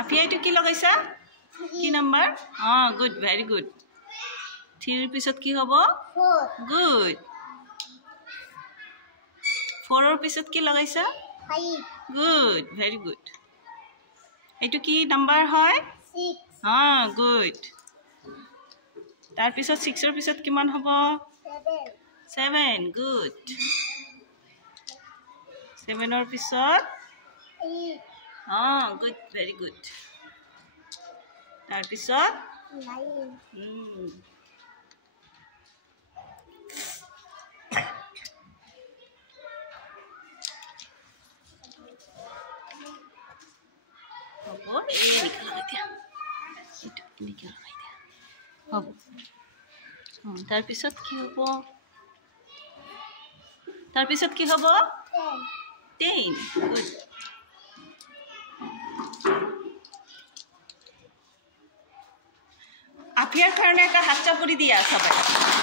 আফিয়া এইটো কি লগাইছা কি নাম্বাৰ গুড ভেৰি গুড 3 ৰ পিছত কি হ'ব 4 গুড 4 ৰ পিছত কি লগাইছা 5 গুড ভেৰি গুড এইটো কি নাম্বাৰ হয় 6 গুড তাৰ পিছত 6 ৰ পিছত কিমান হ'ব 7 গুড 7 ৰ পিছত 8 গুড ভেৰি গুড তাৰ পিছত 9 হ'ব এই লিখা লগাই দিয়া এইটো লিখা লগাই দিয়া হ'ব তাৰ পিছত কি হ'ব তাৰ পিছত কি হ'ব 10 গুড আফিয়াৰ কাৰণে এটা হাত চাপৰি দিয়া সবাই